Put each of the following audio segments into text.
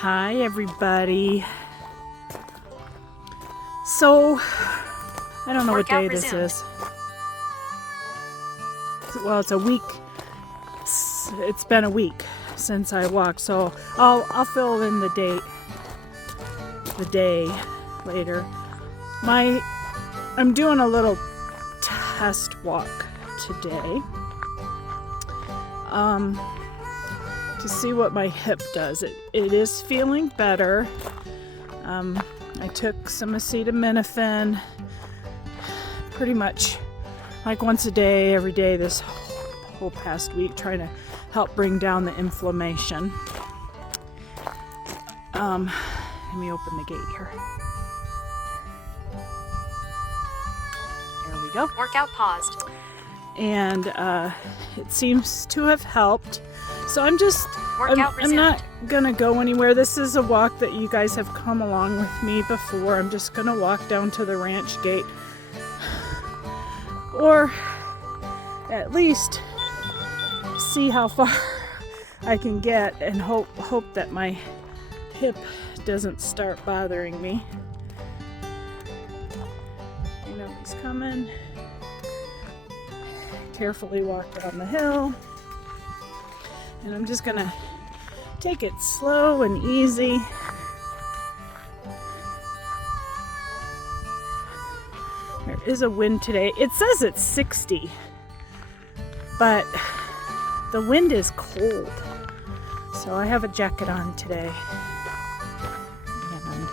Hi everybody. So, I don't know what day this is. Well, it's a week. It's been a week since I walked, so I'll fill in the day later. I'm doing a little test walk today. To see what my hip does. It is feeling better. I took some acetaminophen pretty much like once a day, every day this whole past week, trying to help bring down the inflammation. Let me open the gate here. There we go. Workout paused. And it seems to have helped. So I'm not gonna go anywhere. This is a walk that you guys have come along with me before. I'm just gonna walk down to the ranch gate, or at least see how far I can get, and hope that my hip doesn't start bothering me. You know he's coming. Carefully walk down the hill. And I'm just gonna take it slow and easy. There is a wind today. It says it's 60, but the wind is cold. So I have a jacket on today. And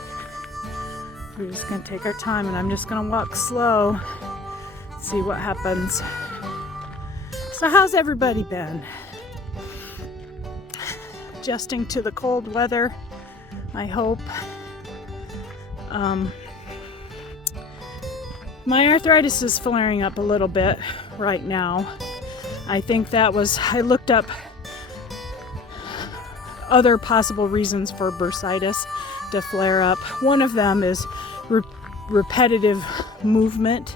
we're just gonna take our time, and I'm just gonna walk slow, see what happens. So how's everybody been? Adjusting to the cold weather, I hope. My arthritis is flaring up a little bit right now. I think I looked up other possible reasons for bursitis to flare up. One of them is repetitive movement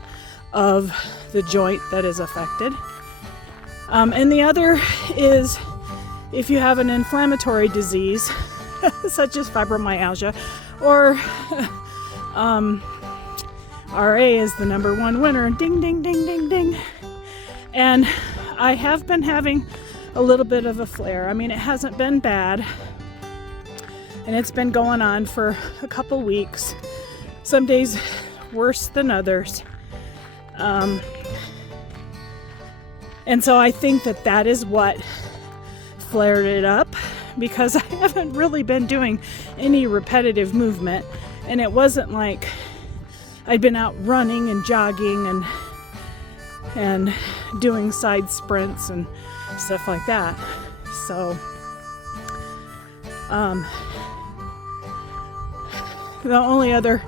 of the joint that is affected. And the other is if you have an inflammatory disease, such as fibromyalgia, or RA is the number one winner. Ding, ding, ding, ding, ding. And I have been having a little bit of a flare. I mean, it hasn't been bad, and it's been going on for a couple weeks. Some days worse than others. And so I think that is what flared it up, because I haven't really been doing any repetitive movement, and it wasn't like I'd been out running and jogging and doing side sprints and stuff like that. So the only other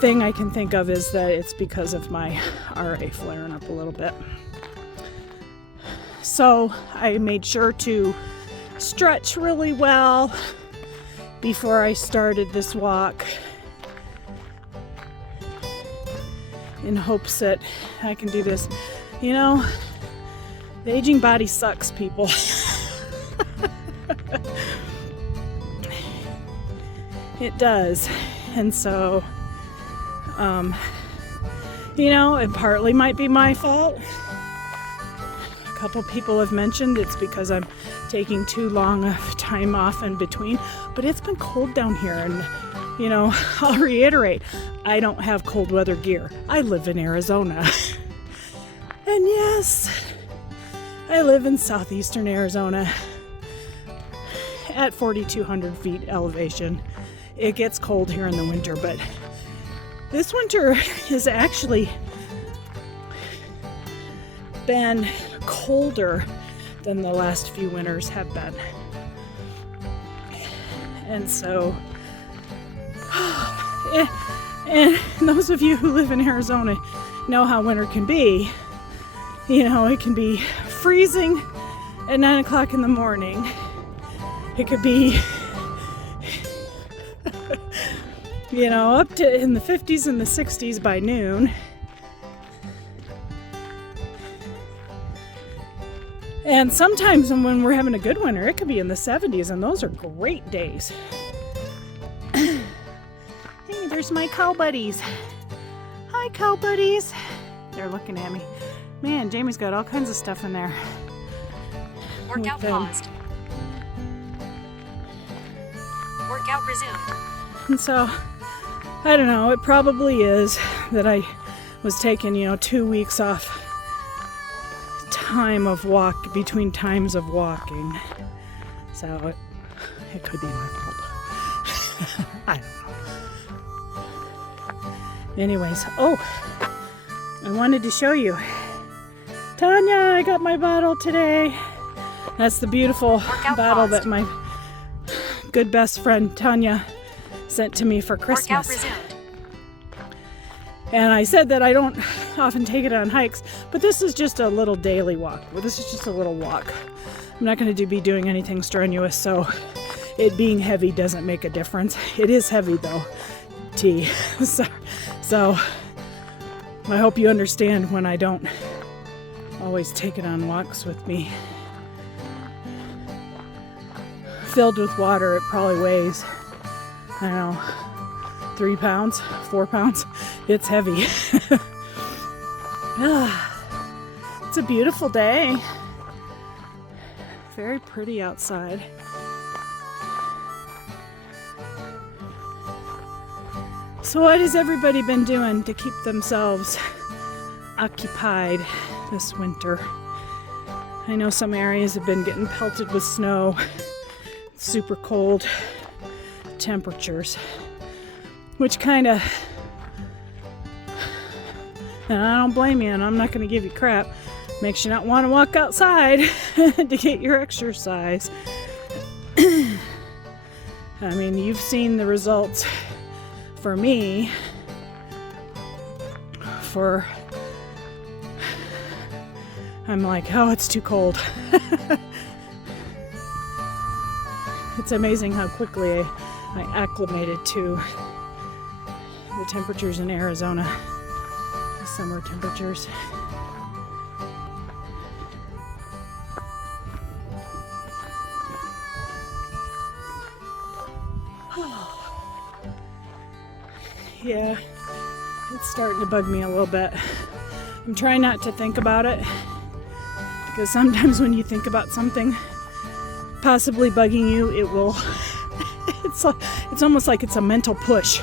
thing I can think of is that it's because of my RA flaring up a little bit. So I made sure to stretch really well before I started this walk, in hopes that I can do this. You know, the aging body sucks, people. It does. And so, it partly might be my fault. A couple people have mentioned it's because I'm taking too long of time off in between, but it's been cold down here, and I'll reiterate, I don't have cold weather gear. I live in Arizona. And yes, I live in southeastern Arizona at 4,200 feet elevation. It gets cold here in the winter, but this winter has actually been colder than the last few winters have been. And so, and those of you who live in Arizona know how winter can be. It can be freezing at 9 o'clock in the morning. It could be, up to in the 50s and the 60s by noon. And sometimes when we're having a good winter, it could be in the 70s, and those are great days. there's my cow buddies. Hi, cow buddies. They're looking at me. Man, Jamie's got all kinds of stuff in there. Workout paused. Workout resumed. And so, I don't know, it probably is that I was taking, 2 weeks off between times of walking. So it could be my fault. I don't know. Anyways, I wanted to show you. Tanya, I got my bottle today. That's the beautiful bottle that my good best friend Tanya sent to me for Christmas. Workout resumed. And I said that I don't often take it on hikes, but this is just a little daily walk. Well, this is just a little walk. I'm not going to be doing anything strenuous, so it being heavy doesn't make a difference. It is heavy though, T. So I hope you understand when I don't always take it on walks with me. Filled with water, it probably weighs, I don't know, 3 pounds, 4 pounds. It's heavy. It's a beautiful day. Very pretty outside. So what has everybody been doing to keep themselves occupied this winter? I know some areas have been getting pelted with snow, super cold temperatures, which kind of, and I don't blame you, and I'm not going to give you crap, makes you not want to walk outside to get your exercise. I mean, you've seen the results for me I'm like, oh, it's too cold. It's amazing how quickly I acclimated to the temperatures in Arizona, the summer temperatures. Yeah, it's starting to bug me a little bit. I'm trying not to think about it, because sometimes when you think about something possibly bugging you, it will it's almost like it's a mental push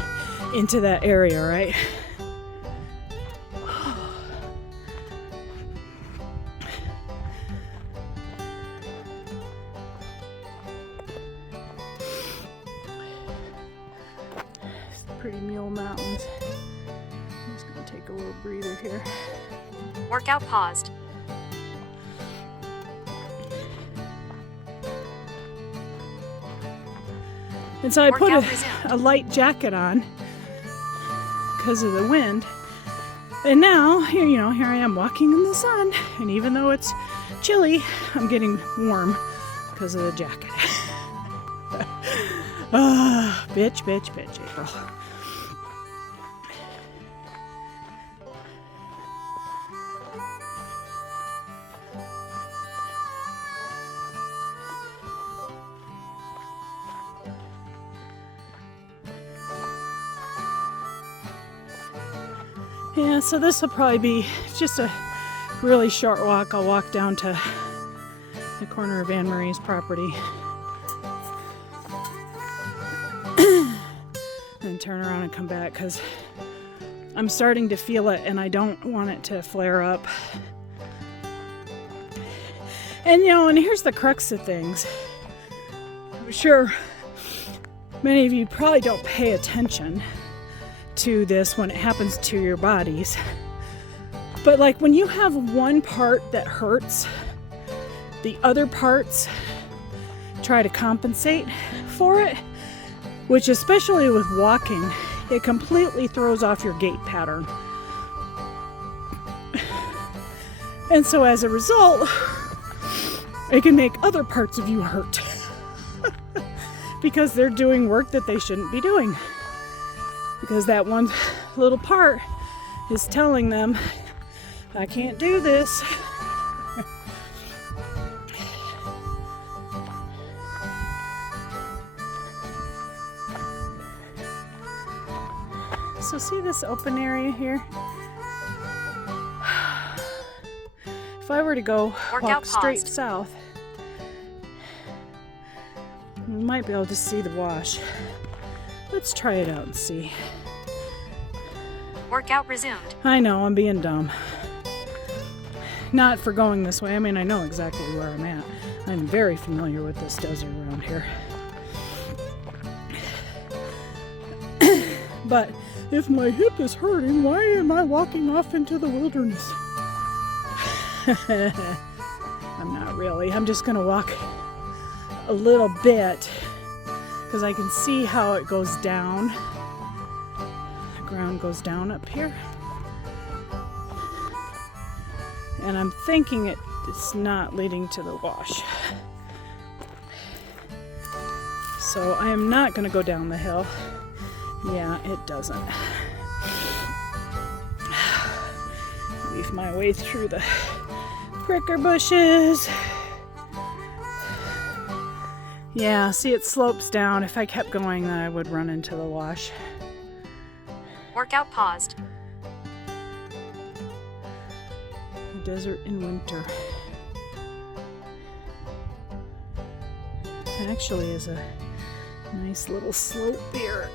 into that area, right? Pretty Mule Mountains. I'm just gonna take a little breather here. Workout paused. And so I put Workout a light jacket on because of the wind. And now, here I am walking in the sun. And even though it's chilly, I'm getting warm because of the jacket. Bitch, April. Yeah, so this will probably be just a really short walk. I'll walk down to the corner of Anne Marie's property and turn around and come back, because I'm starting to feel it and I don't want it to flare up. And and here's the crux of things. I'm sure many of you probably don't pay attention to this when it happens to your bodies, but like when you have one part that hurts, the other parts try to compensate for it, which, especially with walking, it completely throws off your gait pattern. And so as a result, it can make other parts of you hurt because they're doing work that they shouldn't be doing. Because that one little part is telling them, I can't do this. So see this open area here? If I were to go Workout walk straight paused. south, we might be able to see the wash. Let's try it out and see. Workout resumed. I know, I'm being dumb. Not for going this way. I mean, I know exactly where I'm at. I'm very familiar with this desert around here. But if my hip is hurting, why am I walking off into the wilderness? I'm not really. I'm just gonna walk a little bit because I can see how it goes down. The ground goes down up here. And I'm thinking it's not leading to the wash. So I am not going to go down the hill. Yeah, it doesn't. Weave my way through the pricker bushes. Yeah, see, it slopes down. If I kept going, then I would run into the wash. Workout paused. Desert in winter. Actually is a nice little slope here.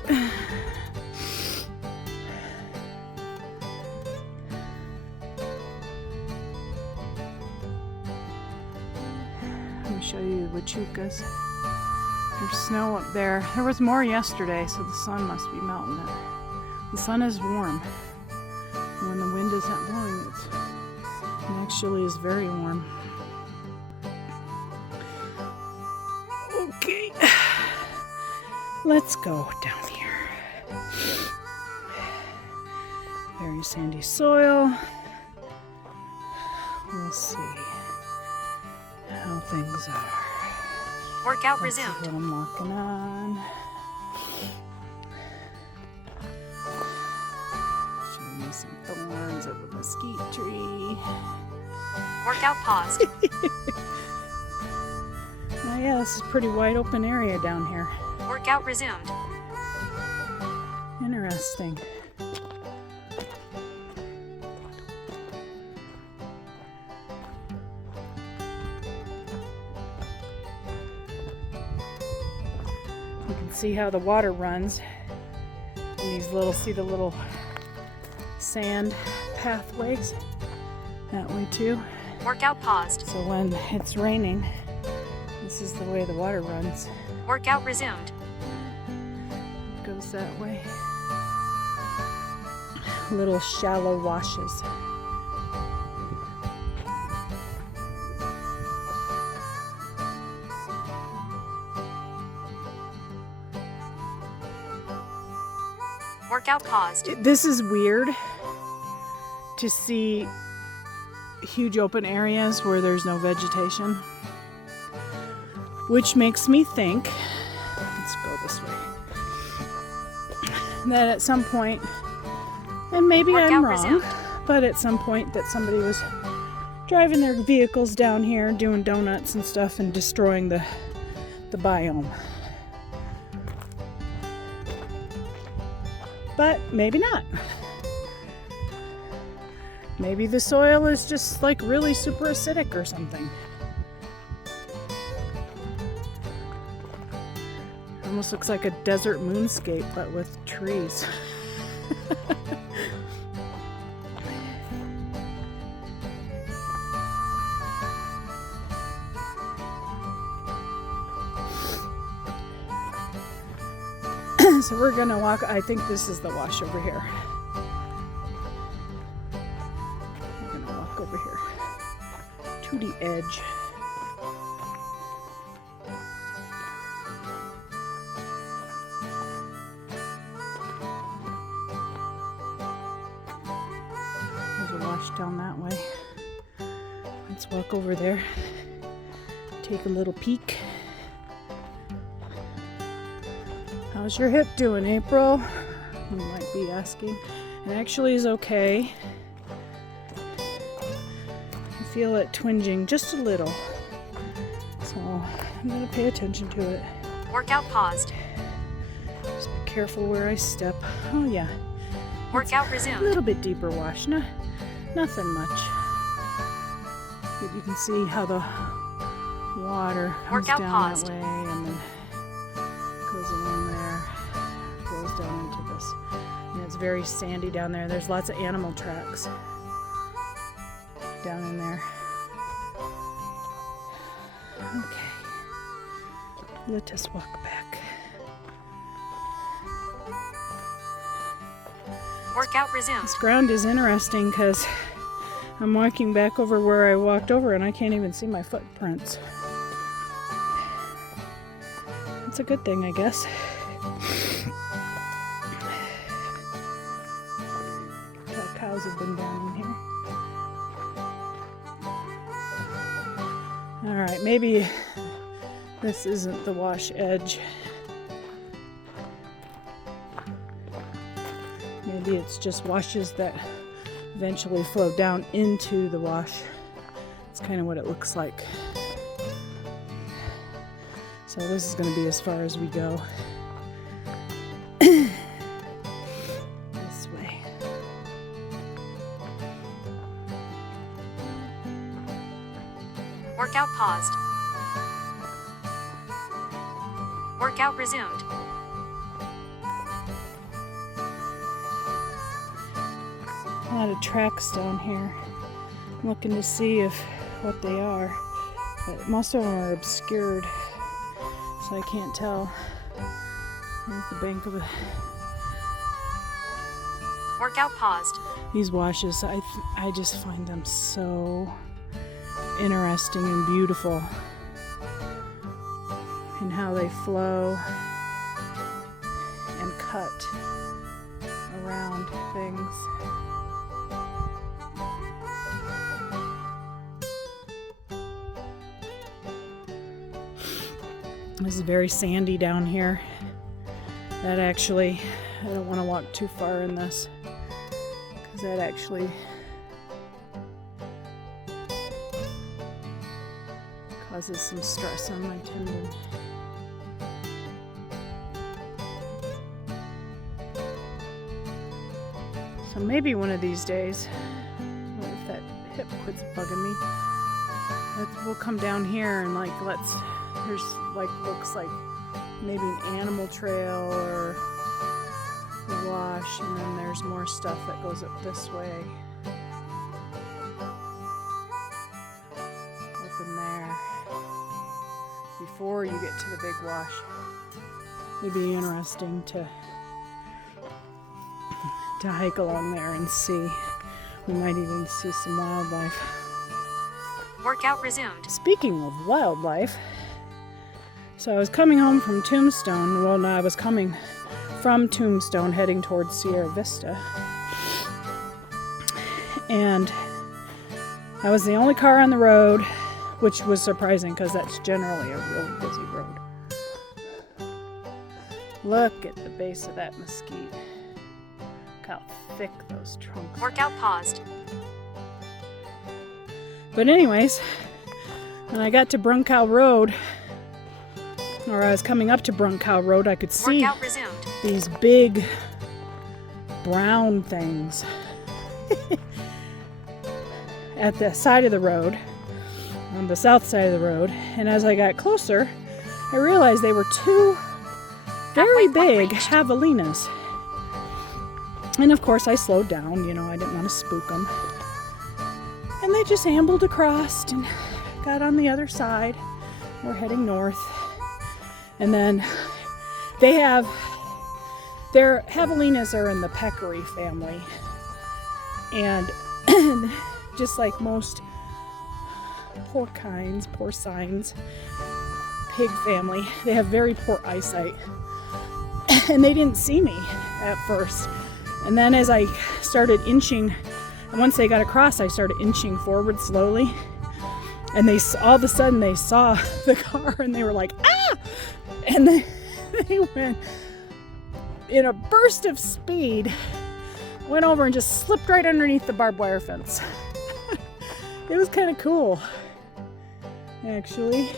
Let me show you the Huachucas. There's snow up there. There was more yesterday, so the sun must be melting it. The sun is warm. And when the wind isn't blowing, it actually is very warm. Okay, let's go down here. Very sandy soil. We'll see how things are. Workout This is resumed. what I'm walking on. Showing me some thorns of a mesquite tree. Workout paused. Oh yeah, this is a pretty wide open area down here. Workout resumed. Interesting. You can see how the water runs. And these little, see the little sand pathways? That way too. Workout paused. So when it's raining, this is the way the water runs. Workout resumed. It goes that way. Little shallow washes. Workout paused. This is weird to see huge open areas where there's no vegetation, which makes me think, let's go this way, that at some point, and maybe I'm Workout wrong, resumed. but at some point that somebody was driving their vehicles down here, doing donuts and stuff, and destroying the biome. But maybe not. Maybe the soil is just like really super acidic or something. Almost looks like a desert moonscape, but with trees. So we're gonna walk, I think this is the wash over here. We're gonna walk over here to the edge. There's a wash down that way. Let's walk over there, take a little peek. How's your hip doing, April? You might be asking. It actually is okay. I feel it twinging just a little. So I'm gonna pay attention to it. Workout paused. Just be careful where I step. Oh yeah, Workout A resumed. little bit deeper wash, nothing much. But you can see how the water comes Workout down paused. that way and then goes along there, flows down into this. And it's very sandy down there. There's lots of animal tracks down in there. Okay. Let us walk back. Workout resumed. This ground is interesting because I'm walking back over where I walked over and I can't even see my footprints. That's a good thing, I guess. Cows have been down in here. Alright, maybe this isn't the wash edge. Maybe it's just washes that eventually flow down into the wash. It's kind of what it looks like. So this is going to be as far as we go. This way. Workout paused. Workout resumed. A lot of tracks down here. I'm looking to see if what they are, but most of them are obscured, so I can't tell. There's the bank of it. Workout paused. These washes, I just find them so interesting and beautiful, and how they flow and cut around things. This is very sandy down here. That actually, I don't want to walk too far in this, because that actually causes some stress on my tendon. So maybe one of these days, if that hip quits bugging me, we'll come down here and there's looks like maybe an animal trail or a wash, and then there's more stuff that goes up this way. Up in there. Before you get to the big wash. It'd be interesting to hike along there and see. We might even see some wildlife. Workout resumed. Speaking of wildlife, so I was coming home from Tombstone. Well, no, I was coming from Tombstone heading towards Sierra Vista. And I was the only car on the road, which was surprising because that's generally a really busy road. Look at the base of that mesquite. Look how thick those trunks are. Workout paused. But anyways, when I got to Brunkow Road, or I was coming up to Brunkow Road, I could see Workout resumed. these big brown things at the side of the road, on the south side of the road. And as I got closer, I realized they were two very big javelinas. And of course I slowed down, I didn't want to spook them. And they just ambled across and got on the other side. We're heading north. And then their javelinas are in the peccary family. And just like most porcines, pig family, they have very poor eyesight. And they didn't see me at first. And then as I started inching, and once they got across, I started inching forward slowly. And all of a sudden they saw the car and they were like, ah! And then they went in a burst of speed, went over and just slipped right underneath the barbed wire fence. It was kind of cool, actually.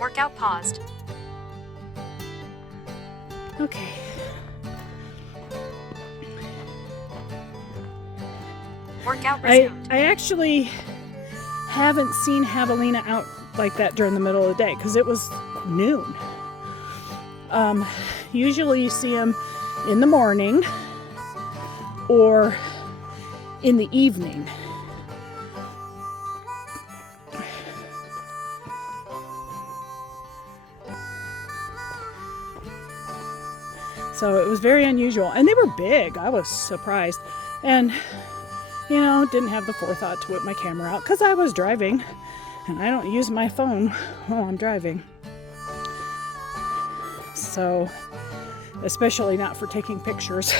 Workout paused. Okay. Workout I resumed. actually haven't seen javelina out like that during the middle of the day because it was noon. Usually you see them in the morning or in the evening. So it was very unusual. And they were big. I was surprised. And, you know, didn't have the forethought to whip my camera out because I was driving. And I don't use my phone while I'm driving. So, especially not for taking pictures.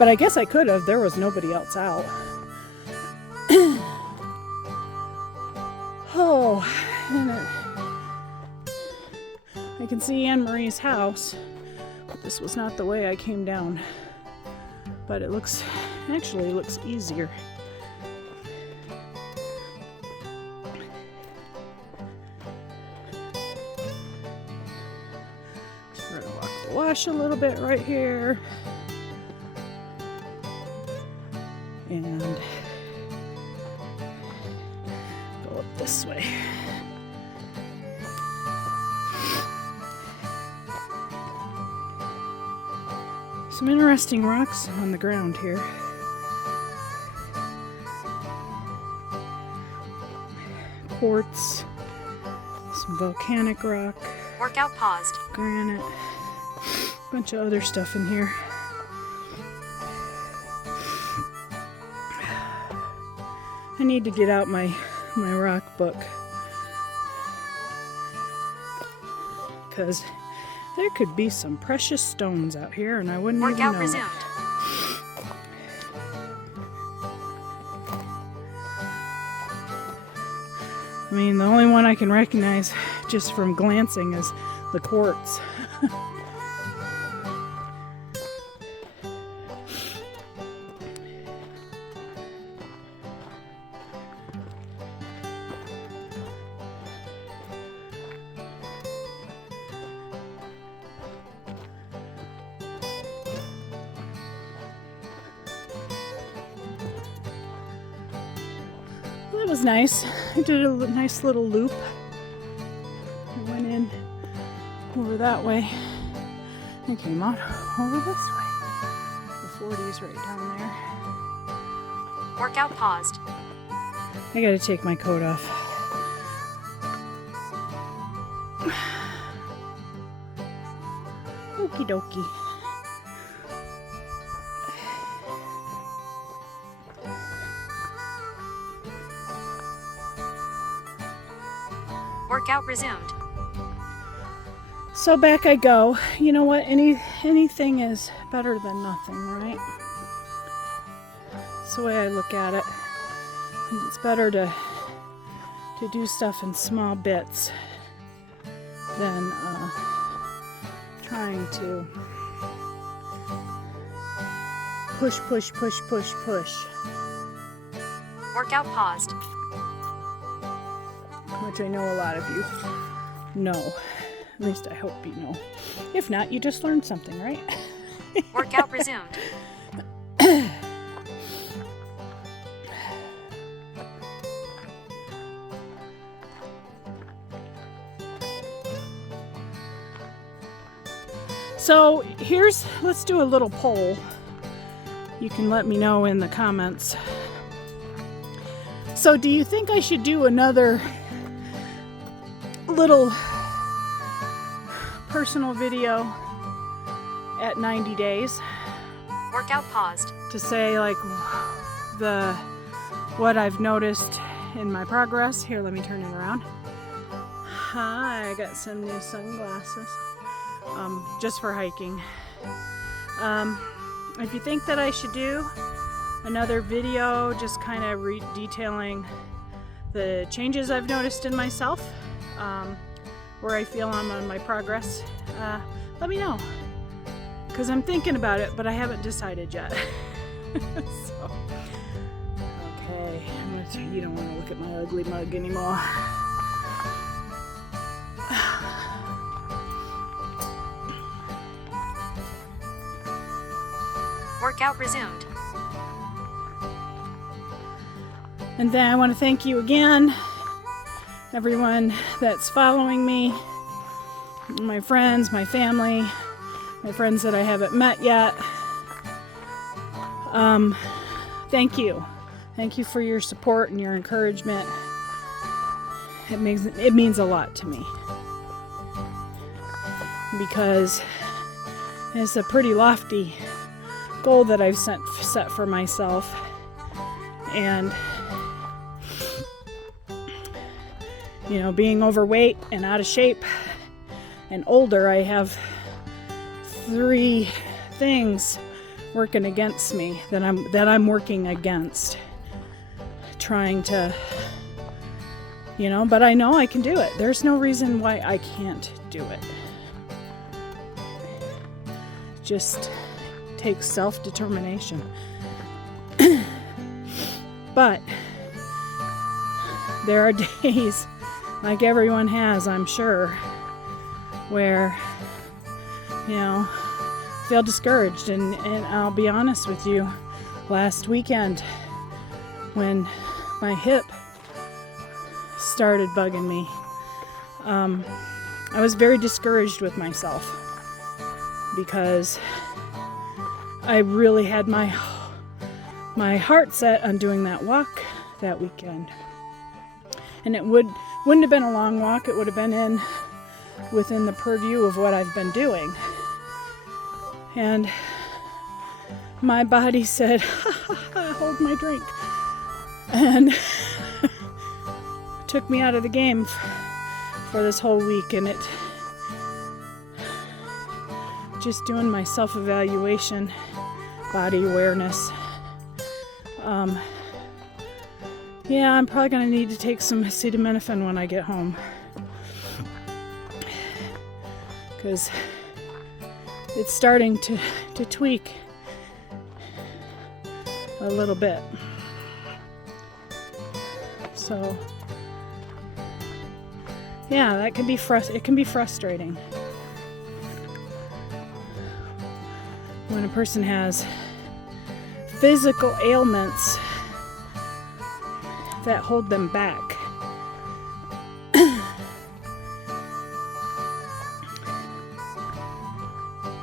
But I guess I could have. There was nobody else out. Oh, and I can see Anne Marie's house. This was not the way I came down, but it actually looks easier. So we're gonna walk the wash a little bit right here, and go up this way. Some interesting rocks on the ground here. Quartz, some volcanic rock, Workout paused. granite, a bunch of other stuff in here. I need to get out my rock book because there could be some precious stones out here and I wouldn't even Workout know resumed. it. I mean, the only one I can recognize just from glancing is the quartz. Well, that was nice. I did a nice little loop. I went in over that way and came out over this way. The 40's right down there. Workout paused. I gotta take my coat off. Okie dokie. Workout resumed. So back I go. You know what? Anything is better than nothing, right? That's the way I look at it. It's better to do stuff in small bits than trying to push. Workout paused. Which I know a lot of you know. At least I hope you know. If not, you just learned something, right? Workout resumed. So let's do a little poll. You can let me know in the comments. So do you think I should do another little personal video at 90 days Workout paused. to say like what I've noticed in my progress? Here, let me turn it around. Hi, I got some new sunglasses. Just for hiking. If you think that I should do another video just kind of detailing the changes I've noticed in myself, where I feel I'm on my progress, let me know, because I'm thinking about it, but I haven't decided yet. So, okay, you don't want to look at my ugly mug anymore. Workout resumed. And then I want to thank you again, everyone that's following me, my friends, my family, my friends that I haven't met yet. Thank you. Thank you for your support and your encouragement. It means a lot to me, because it's a pretty lofty goal that I've set for myself. And being overweight and out of shape and older, I have 3 things working against me that I'm working against, trying to, but I know I can do it. There's no reason why I can't do it. Just takes self-determination. But there are days, like everyone has, I'm sure, where feel discouraged. And I'll be honest with you, last weekend when my hip started bugging me, I was very discouraged with myself, because I really had my heart set on doing that walk that weekend. And it wouldn't have been a long walk. It would have been within the purview of what I've been doing. And my body said, ha, ha, ha, hold my drink. And took me out of the game for this whole week. And it just doing my self-evaluation, body awareness. Yeah, I'm probably going to need to take some acetaminophen when I get home, because it's starting to tweak a little bit. So yeah, that can be it can be frustrating when a person has physical ailments that hold them back.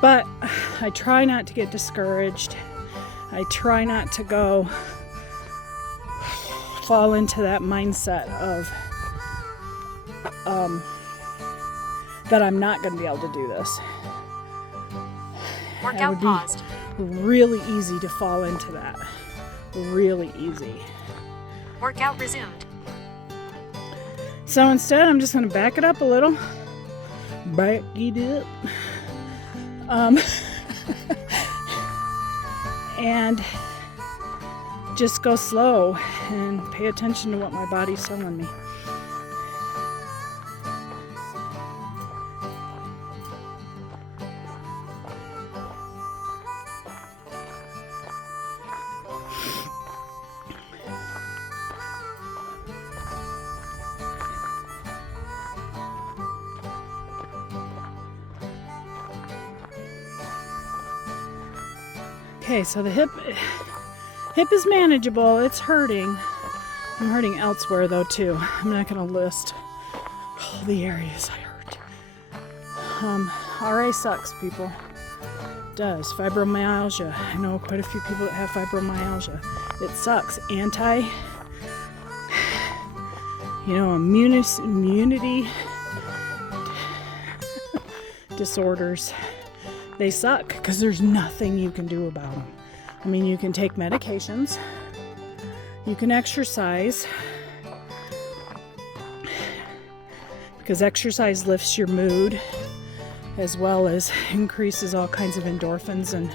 But I try not to get discouraged. I try not to fall into that mindset of that I'm not going to be able to do this. Workout paused. Really easy to fall into that. Really easy. Workout resumed. So instead, I'm just going to back it up a little. Back it up. And just go slow and pay attention to what my body's telling me. Okay, so the hip is manageable. It's hurting. I'm hurting elsewhere though too. I'm not going to list all the areas I hurt. RA sucks, people. It does. Fibromyalgia. I know quite a few people that have fibromyalgia. It sucks. Immunity disorders. They suck because there's nothing you can do about them. I mean, you can take medications, you can exercise, because exercise lifts your mood as well as increases all kinds of endorphins and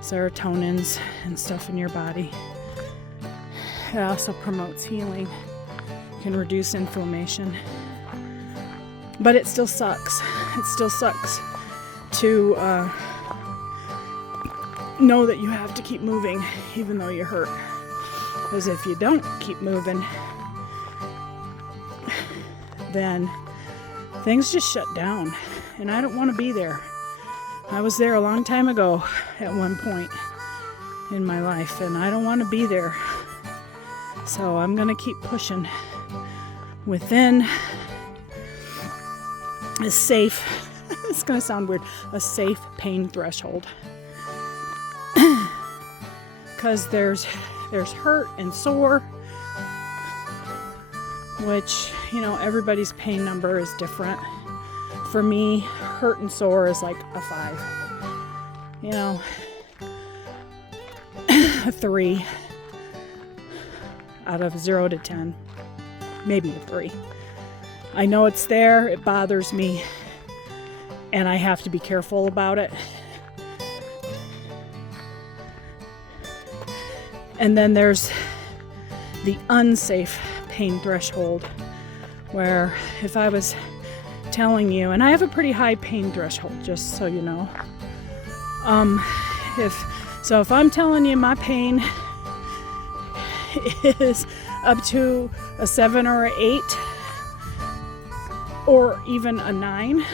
serotonins and stuff in your body. It also promotes healing, can reduce inflammation, but it still sucks. It still sucks to know that you have to keep moving even though you're hurt, because if you don't keep moving, then things just shut down, and I don't want to be there. I was there a long time ago at one point in my life, and I don't want to be there So I'm gonna keep pushing within a safe, it's gonna sound weird, a safe pain threshold. Because there's hurt and sore, which, you know, everybody's pain number is different. For me, hurt and sore is like a 5. You know, a 3 out of 0 to 10, maybe a 3. I know it's there, it bothers me, and I have to be careful about it. And then there's the unsafe pain threshold, where if I was telling you, and I have a pretty high pain threshold, just so you know. If I'm telling you my pain is up to a 7 or an 8 or even a 9,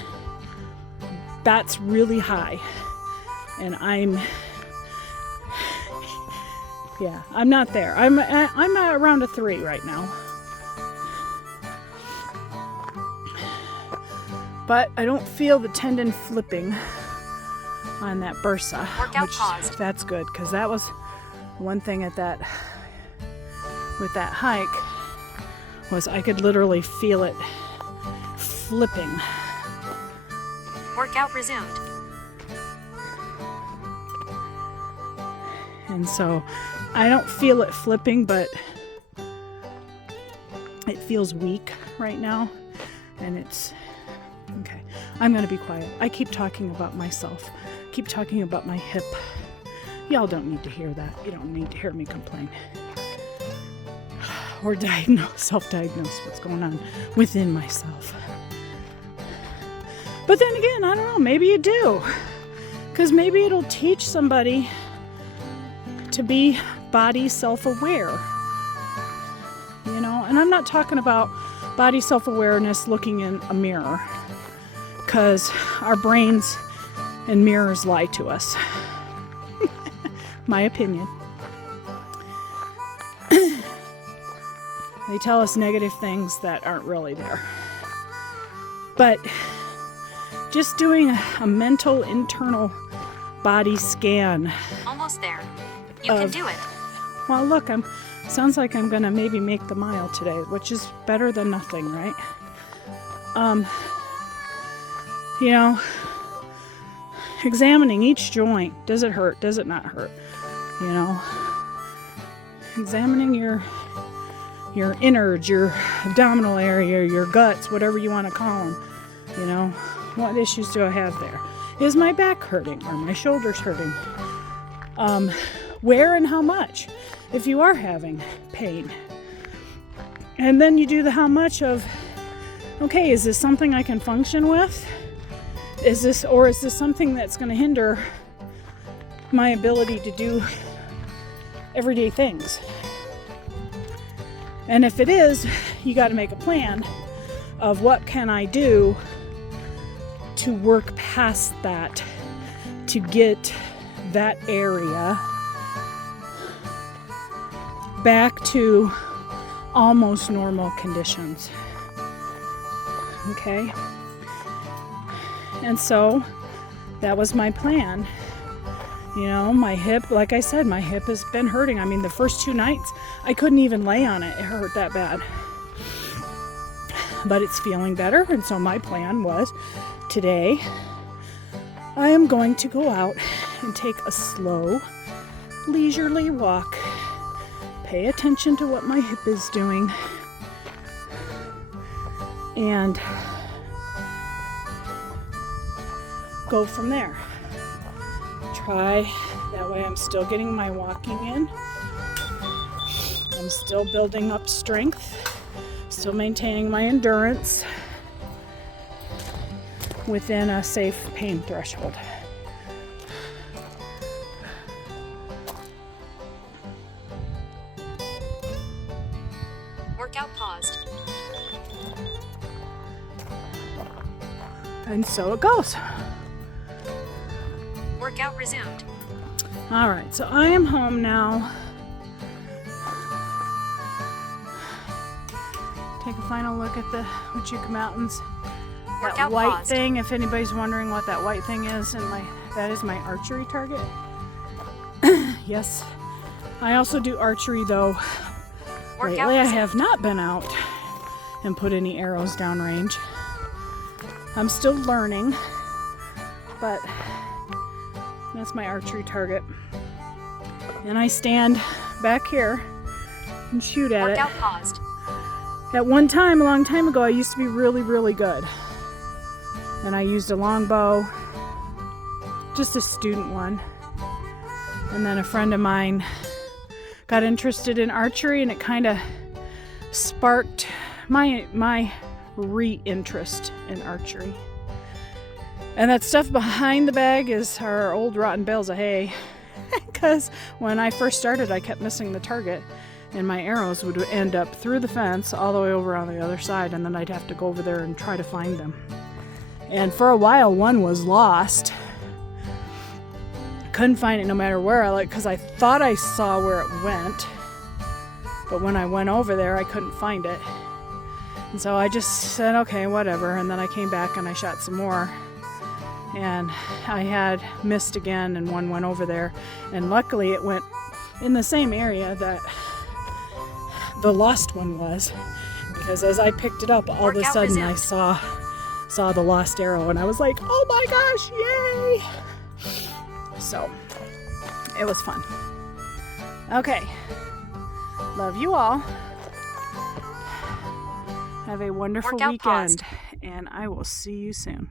that's really high. And I'm not there. I'm at around a 3 right now. But I don't feel the tendon flipping on that bursa, Workout paused. that's good, because that was one thing with that hike, was I could literally feel it flipping. Workout resumed. And so I don't feel it flipping, but it feels weak right now, and it's okay. I'm gonna be quiet. I keep talking about myself, keep talking about my hip. Y'all don't need to hear that. You don't need to hear me complain or self-diagnose what's going on within myself. But then again, I don't know, maybe you do, because maybe it'll teach somebody to be body self-aware, you know. And I'm not talking about body self-awareness looking in a mirror, because our brains and mirrors lie to us. My opinion. They tell us negative things that aren't really there. But just doing a mental internal body scan. Almost there. You can do it. Well, look, sounds like I'm gonna maybe make the mile today, which is better than nothing, right? You know, examining each joint. Does it hurt? Does it not hurt? You know, examining your innards, your abdominal area, your guts, whatever you want to call them. You know, what issues do I have there? Is my back hurting? Are my shoulders hurting? Where and how much, if you are having pain. And then you do the how much of, okay, is this something I can function with? Is this something that's going to hinder my ability to do everyday things? And if it is, you got to make a plan of what can I do to work past that, to get that area back to almost normal conditions. Okay? And so that was my plan. You know, my hip, like I said, my hip has been hurting. I mean, the first 2 nights, I couldn't even lay on it. It hurt that bad. But it's feeling better. And so my plan was, today, I am going to go out and take a slow, leisurely walk. Pay attention to what my hip is doing. And go from there. Try, that way I'm still getting my walking in. I'm still building up strength, still maintaining my endurance within a safe pain threshold. Workout paused. And so it goes. Workout resumed. All right, so I am home now. take a final look at the Huachuca Mountains. That Workout white paused. thing, if anybody's wondering what that white thing is, and that is my archery target. Yes. I also do archery though. Workout Lately I resumed. have not been out and put any arrows downrange. I'm still learning, but that's my archery target. And I stand back here and shoot at it. Workout paused. At one time, a long time ago, I used to be really, really good. And I used a longbow, just a student one. And then a friend of mine got interested in archery, and it kind of sparked my re-interest in archery. And that stuff behind the bag is our old rotten bales of hay. Because when I first started, I kept missing the target, and my arrows would end up through the fence all the way over on the other side, and then I'd have to go over there and try to find them. And for a while, one was lost. Couldn't find it no matter where I looked, because I thought I saw where it went, but when I went over there, I couldn't find it. And so I just said, okay, whatever. And then I came back and I shot some more. And I had missed again, and one went over there. And luckily it went in the same area that the lost one was. Because as I picked it up, all of a Workout sudden I resumed. saw the lost arrow, and I was like, oh my gosh, yay! So it was fun. Okay. Love you all. Have a wonderful Workout weekend, paused. and I will see you soon.